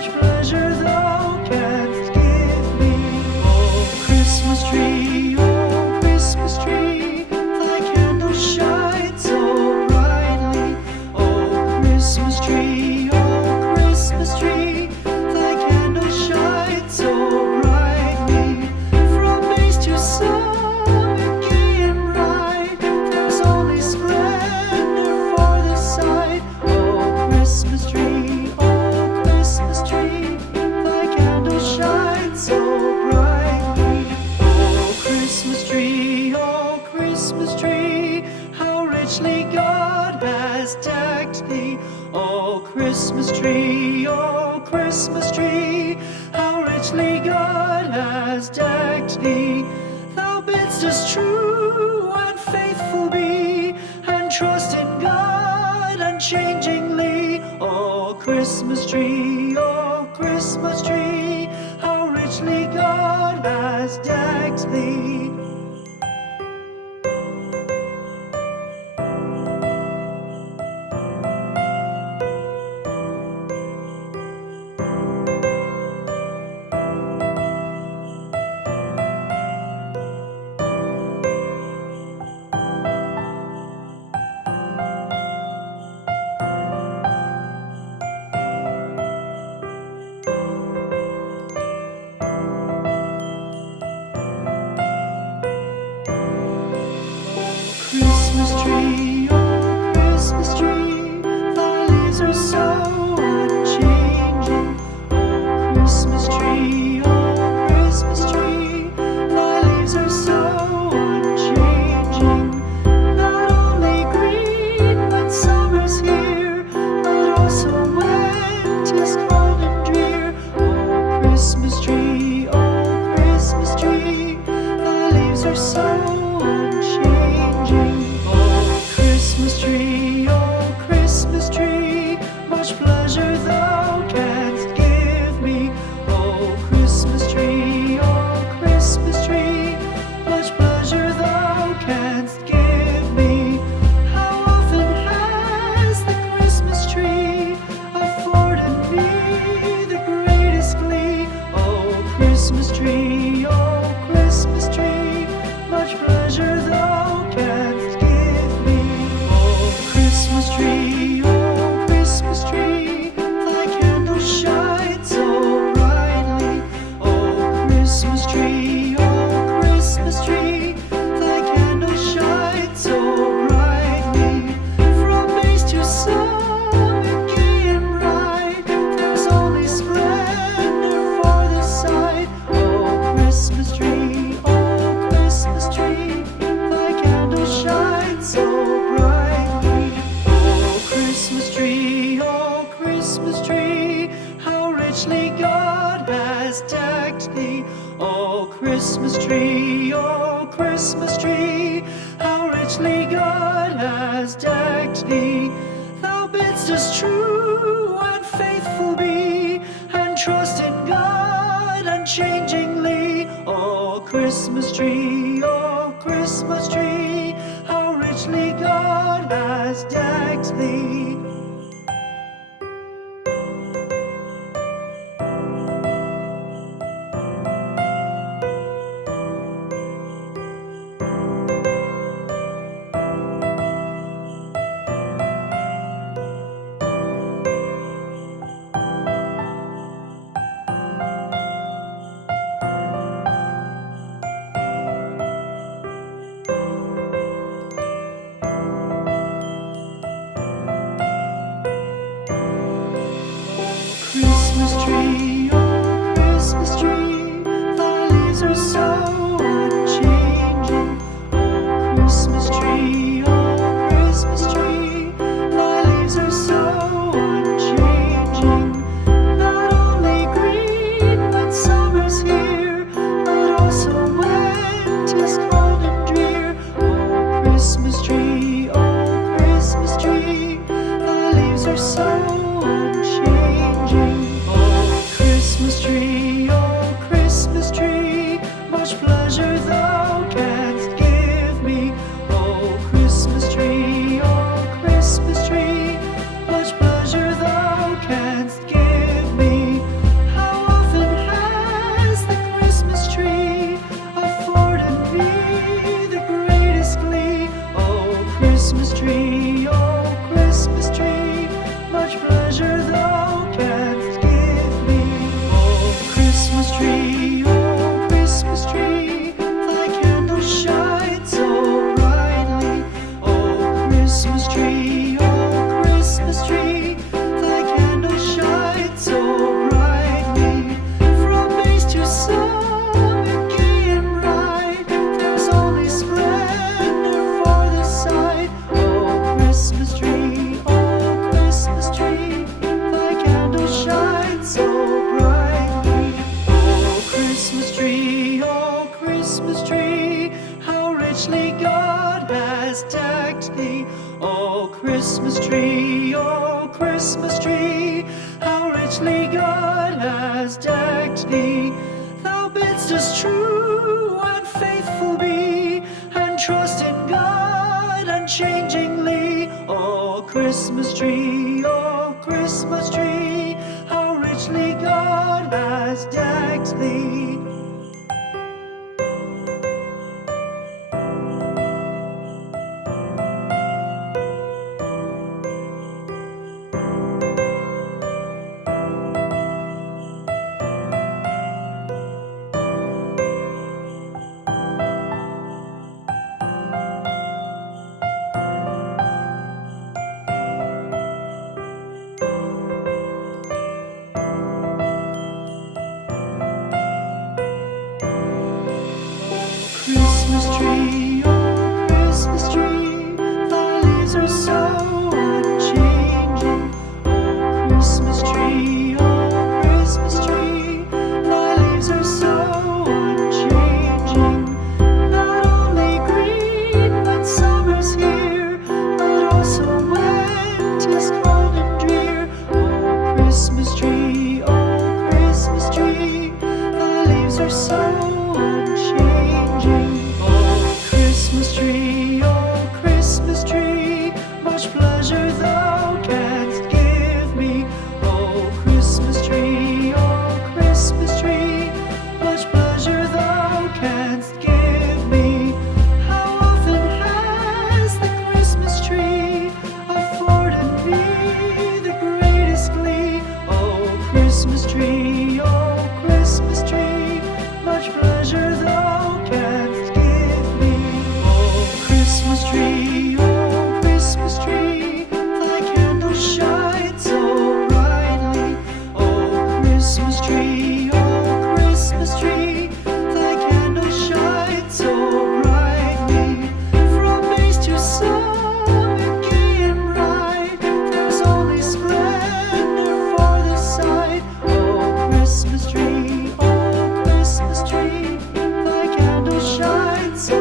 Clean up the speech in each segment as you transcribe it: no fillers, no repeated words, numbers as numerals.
much pleasure thou canst give me. Oh, Christmas tree, oh, Christmas tree, thy candle shines so brightly. Oh, Christmas tree, oh, Christmas tree, thy candle shines so brightly. From base to summit, gay and bright, there's only splendor for the sight. Oh, Christmas tree, oh, Christmas tree, thy candle shines so brightly. Oh, Christmas tree, oh, Christmas tree, how richly God has decked thee. Oh, Christmas tree, oh, Christmas tree, how richly God has decked thee. Thou bidst us true and faithful be, and trust in God unchangingly. Oh, Christmas tree, oh, Christmas tree, how richly God has decked thee. Christmas tree, oh, Christmas tree, thy leaves are so unchanging. Oh, Christmas tree, oh, Christmas tree, thy leaves are so unchanging. Not only green when summer's here, but also when 'tis cold and drear. Oh, Christmas tree, oh, Christmas tree, thy leaves are so unchanging. Oh, Christmas tree, oh, Christmas tree, much pleasure thou canst give me. Oh, Christmas tree, oh, Christmas tree, much pleasure thou canst give me. How often has the Christmas tree afforded me the greatest glee? Oh, Christmas tree, oh, Christmas tree, much pleasure thou canst give me. Oh, Christmas tree, oh, Christmas tree, thy candle shines so brightly. Oh, Christmas tree, oh, Christmas tree, thy candle shines so brightly. From base to summit, gay and bright, there's only splendor for the sight. Oh, Christmas tree, oh, Christmas tree, thy candle shines so brightly. Oh, Christmas tree, oh, Christmas tree, how richly God has decked thee. Oh, Christmas tree, oh, Christmas tree, how richly God has decked thee. Thou bidst us true and faithful be, and trust in God unchangingly. Oh, Christmas tree, oh, Christmas tree, how richly God has decked thee. tree, oh Christmas tree, how richly God has decked thee. Thou bidst us true and faithful be, and trust in God unchangingly. Oh Christmas tree, how richly God has decked thee. Christmas tree, oh Christmas tree, thy leaves are so unchanging. Oh Christmas tree, thy leaves are so unchanging. Not only green when summer's here, but also when 'tis cold and drear. Oh Christmas tree, thy leaves are so unchanging. Oh Christmas tree, much pleasure thou canst give me. Oh Christmas tree, much pleasure thou canst give me. How often has the Christmas tree afforded me the greatest glee? Oh Christmas tree, much pleasure thou canst give me. Oh Christmas tree, thy candles shine so brightly. Oh Christmas tree, thy candles shine so brightly. From base to summit, gay and bright, there's only splendor for the sight. Oh Christmas tree, thy candles shine so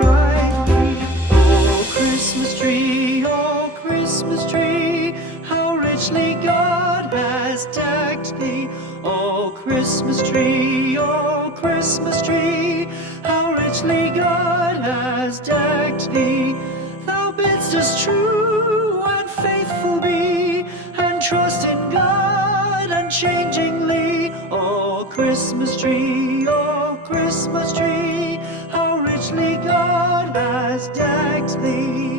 brightly. Oh Christmas tree, how richly God has decked thee. Oh Christmas tree, how richly God has decked thee. Thou bidst us true and faithful be, and trust in God unchangingly. Oh Christmas tree, how richly God has decked thee.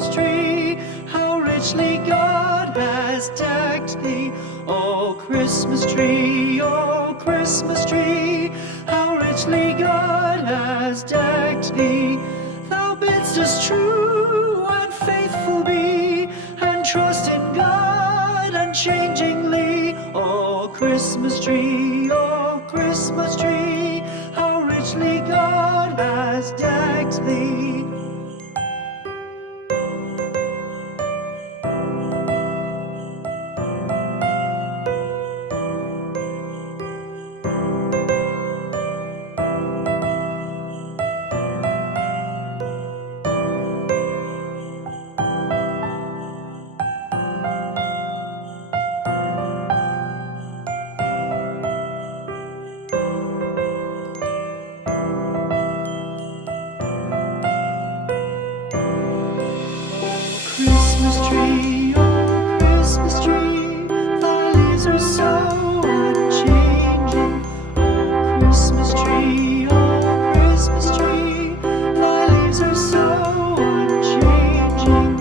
Christmas tree, how richly God has decked thee. O Christmas tree, O Christmas tree, how richly God has decked thee. Thou bidst us true and faithful be, and trust in God unchangingly. O Christmas tree, O Christmas tree, how richly God has decked thee. Christmas tree, oh Christmas tree, thy leaves are so unchanging. Oh Christmas tree, oh Christmas tree, thy leaves are so unchanging.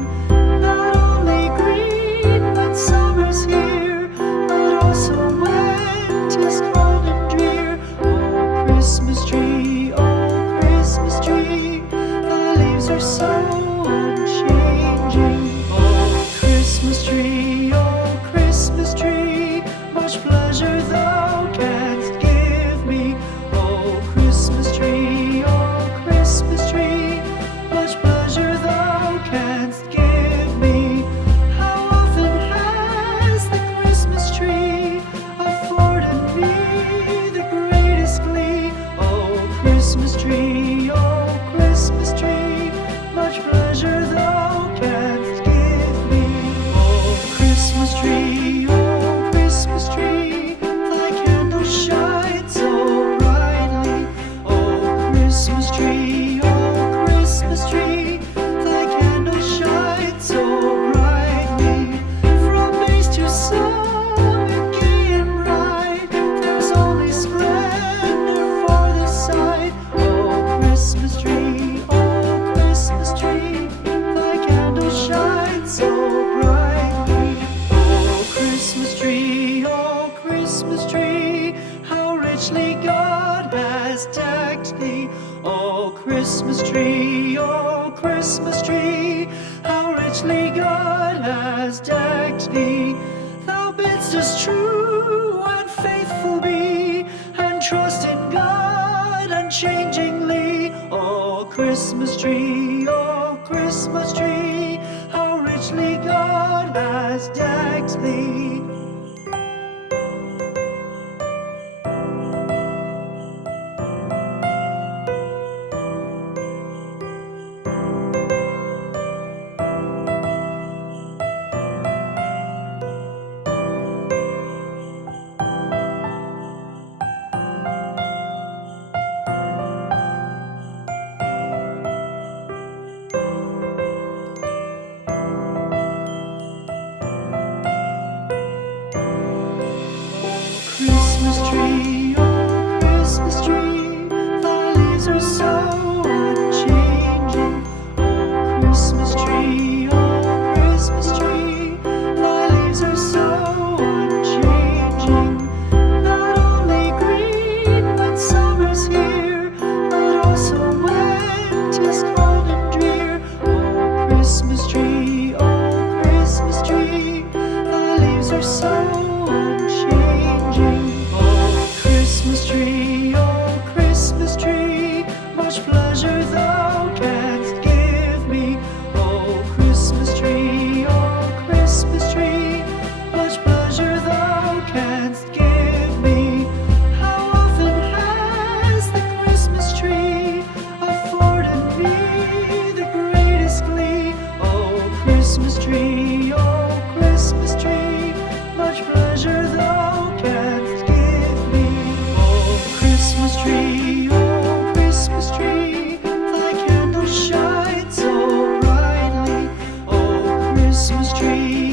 Not only green when summer's here, but also when 'tis cold and drear. Oh Christmas tree, thy leaves are so unchanging. Oh Christmas tree, much pleasure thou canst give me. Oh Christmas tree, much pleasure thou canst give me. How often has the Christmas tree afforded me the greatest glee? Oh Christmas tree, much pleasure thou canst give me. Oh Christmas tree, thy candles shine so brightly. Oh Christmas tree, thy candles shine so brightly. From base to summit, gay and bright, there's only splendor for the sight. Oh Christmas tree, thy candles shine so brightly. Oh Christmas tree, how richly God has decked thee. Oh Christmas tree, how richly God has decked thee. Thou bidst us true and faithful be, and trust in God unchangingly. Oh Christmas tree, how richly God has decked thee. Christmas tree, oh Christmas tree, thy leaves are so unchanging. Oh Christmas tree, thy leaves are so unchanging. Not only green when summer's here, but also when 'tis cold and drear. Oh Christmas tree, thy leaves are so unchanging. Oh Christmas tree, much pleasure thou canst give me. Oh Christmas tree, much pleasure thou canst give me. How often has the Christmas tree afforded me the greatest glee? Oh Christmas tree, much pleasure thou canst give me. Oh Christmas tree, thy candles shine so brightly. Oh Christmas tree,